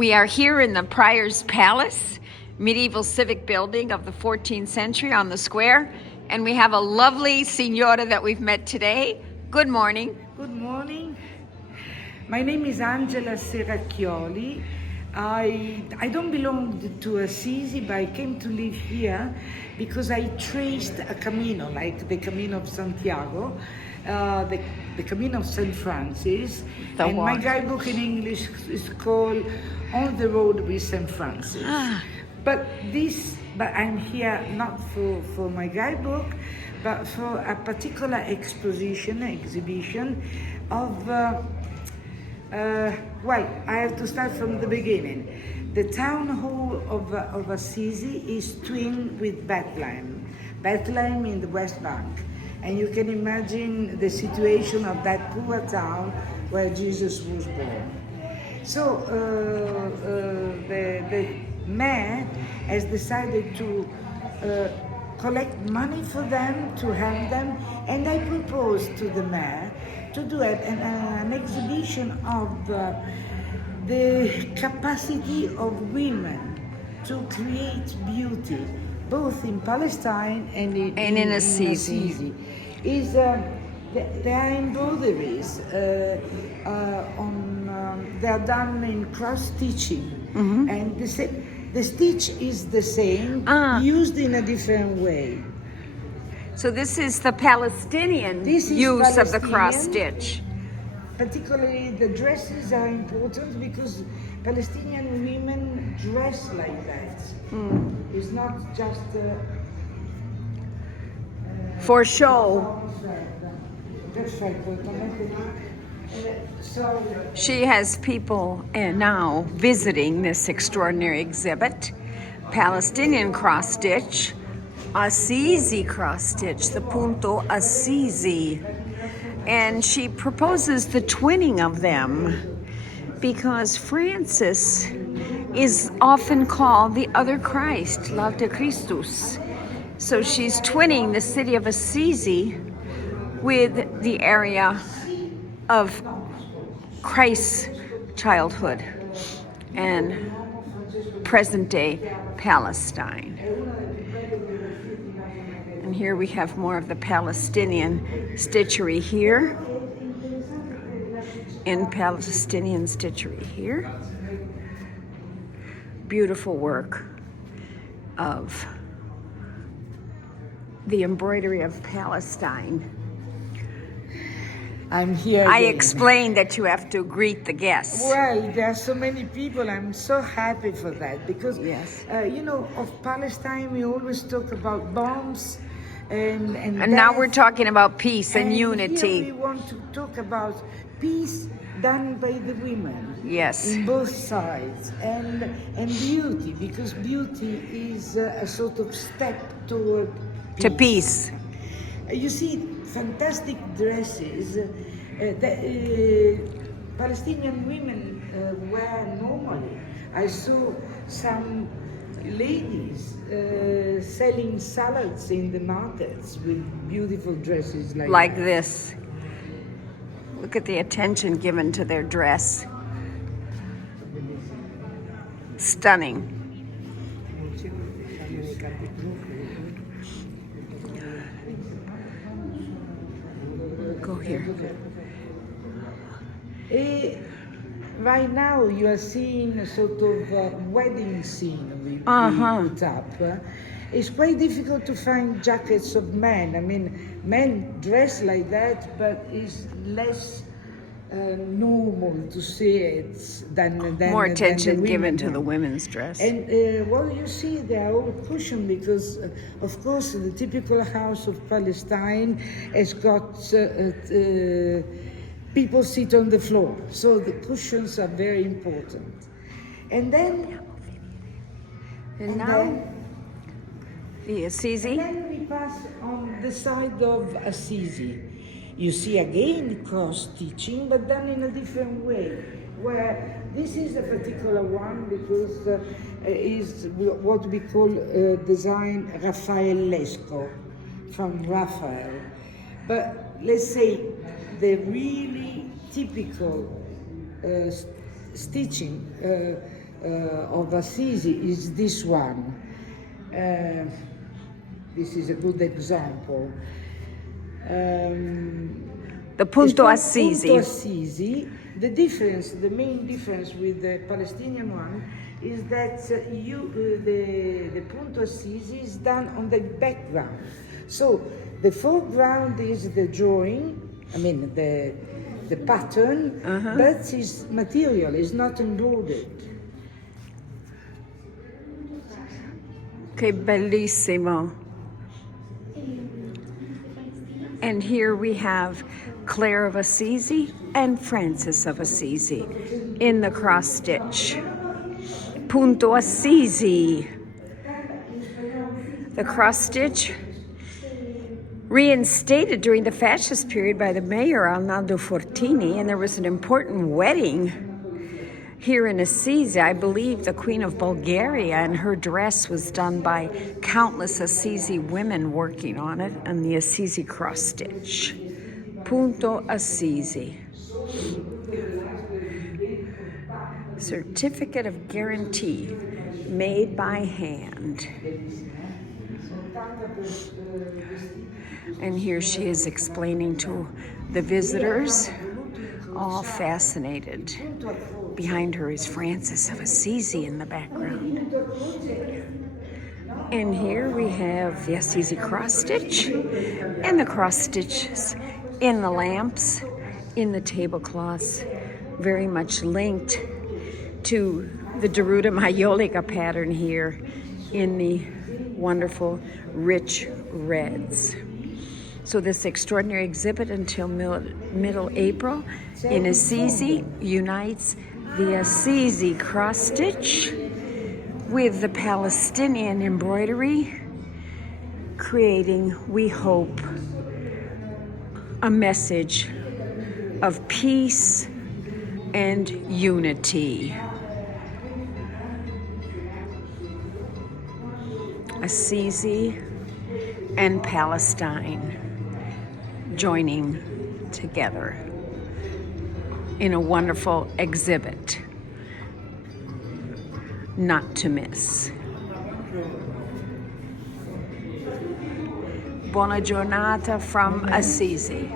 We are here in the Prior's Palace, medieval civic building of the 14th century on the square, and we have a lovely signora that we've met today. Good morning. Good morning. My name is Angela Serracchioli. I don't belong to Assisi, but I came to live here because I traced a Camino, like the Camino of Santiago, the Camino of St. Francis, and my guidebook in English is called On the Road with St. Francis. But I'm here not for my guidebook, but for a particular exhibition of, well, I have to start from the beginning. The town hall of Assisi is twinned with Bethlehem in the West Bank. And you can imagine the situation of that poor town where Jesus was born. So the mayor has decided to collect money for them, to help them, and I proposed to the mayor to do an exhibition of the capacity of women to create beauty, both in Palestine and in Assisi. There are embroideries they are done in cross stitching, and the stitch is the same, used in a different way. So this is the Palestinian use of the cross stitch. Particularly the dresses are important because Palestinian women dress like that. It's not just for show. She has people now visiting this extraordinary exhibit. Palestinian cross stitch, Assisi cross stitch, the punto Assisi. And she proposes the twinning of them because Francis is often called the other Christ, l'alter Christus. So she's twinning the city of Assisi with the area of Christ's childhood and present-day Palestine. And here we have more of the Palestinian stitchery here, and Palestinian stitchery here. Beautiful work of the embroidery of Palestine. I'm here I again. explained that you have to greet the guests. Well, there are so many people. I'm so happy for that because, yes. Of Palestine, we always talk about bombs and now we're talking about peace and unity. Here we want to talk about peace done by the women. Yes. In both sides, and beauty, because beauty is a sort of step toward peace. You see fantastic dresses that Palestinian women wear normally. I saw some ladies selling salads in the markets with beautiful dresses like this. Look at the attention given to their dress. Stunning. Go here. Right now you are seeing a sort of wedding scene we put up. It's quite difficult to find jackets of men. I mean, men dress like that, but it's less normal to see it than more attention the given to the women's dress. And you see they are all cushioned because, of course, the typical house of Palestine has got people sit on the floor, so the cushions are very important. And then the Assisi. And then we pass on the side of Assisi. You see again cross stitching, but done in a different way. Where this is a particular one because is what we call design Raffaellesco, from Raphael. But let's say the really typical stitching of Assisi is this one. This is a good example. The Punto Punto Assisi. Assisi. The main difference with the Palestinian one is that the Punto Assisi is done on the background. So the foreground is the drawing, the pattern, but its material is not embroidered. Che bellissimo. And here we have Clare of Assisi and Francis of Assisi in the cross stitch. Punto Assisi. The cross stitch reinstated during the fascist period by the mayor Arnaldo Fortini, and there was an important wedding here in Assisi. I believe the Queen of Bulgaria, and her dress was done by countless Assisi women working on it, and the Assisi cross stitch. Punto Assisi. Certificate of guarantee made by hand. And here she is explaining to the visitors, all fascinated. Behind her is Francis of Assisi in the background. And here we have the Assisi cross stitch and the cross stitches in the lamps, in the tablecloths, very much linked to the Deruta Maiolica pattern here in the wonderful rich reds. So this extraordinary exhibit until middle April in Assisi unites the Assisi cross stitch with the Palestinian embroidery, creating, we hope, a message of peace and unity. Assisi and Palestine joining together in a wonderful exhibit not to miss. Buona giornata from Assisi.